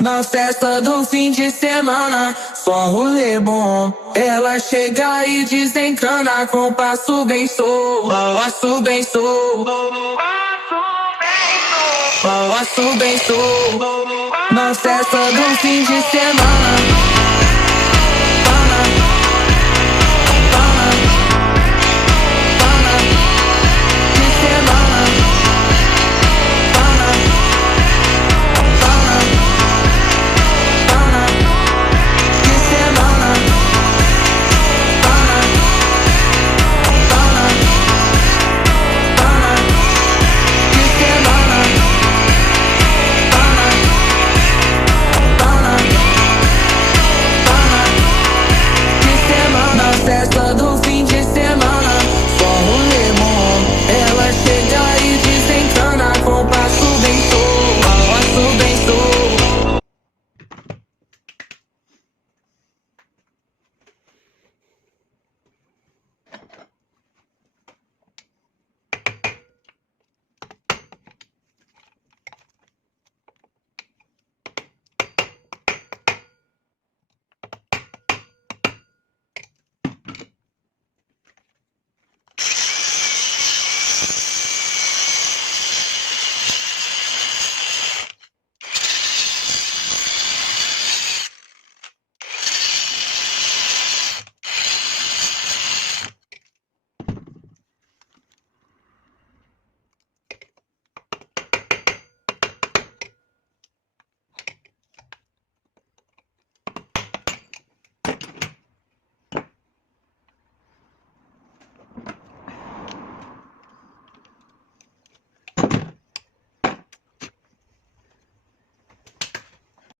Na festa do fim de semana, só rolê bom. Ela chega e desencana com passo bem solto, passo bem solto, passo bem solto. Na festa do fim de semana.